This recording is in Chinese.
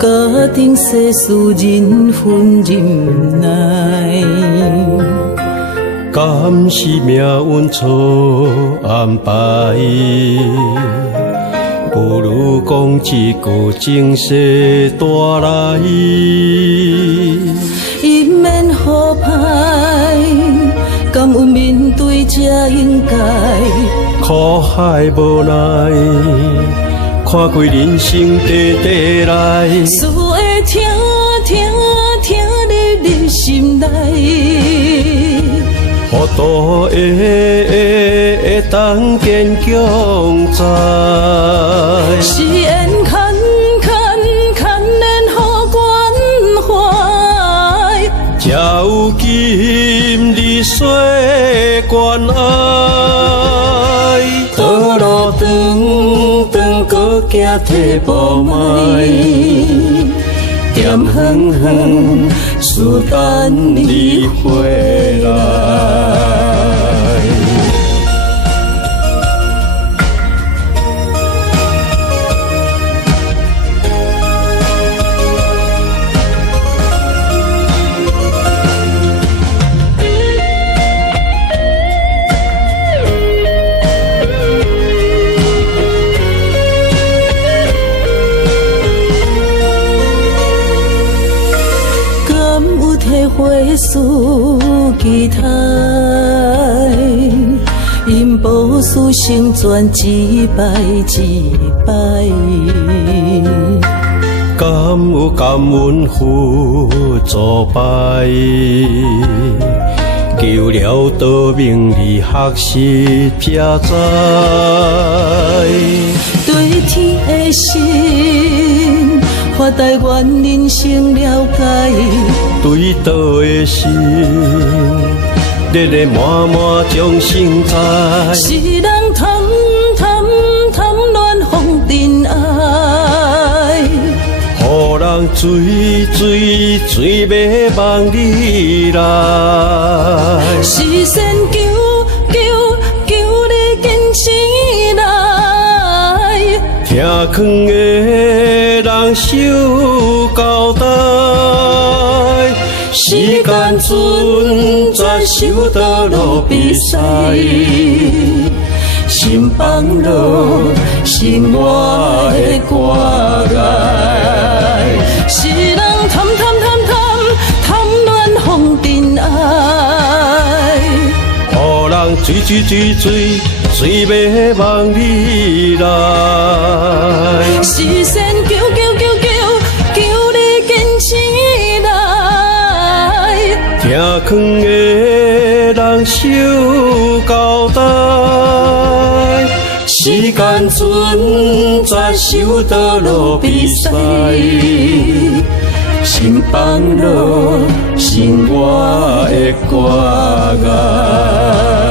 家庭世事人分忍耐。敢是命运错安排？不如讲一句情势带来，因免好歹，敢有面对才应该。苦海无奈，看开人生短短来。事会听你心内。互渡会当坚强在，是缘牵连予关怀，才有今日世关爱。道路长，搁行体步迈，点远远，事等你回来。回事期待，因无事成全一败一败。敢有感恩付作败？求了道明理学习撇在，对天的心，发台湾人生了解。对道的心，热热满满将心知。是人贪恋风尘爱，予人追迷望你来。是先求你坚持来，听劝的人受交代。时间存在，受道路比赛，心放落，生活的挂碍。是人贪恋风尘爱，予人追迷望你来。是先求你坚持来，听劝的人受交代。时间存在，受道路比赛，心放落，生活的挂碍。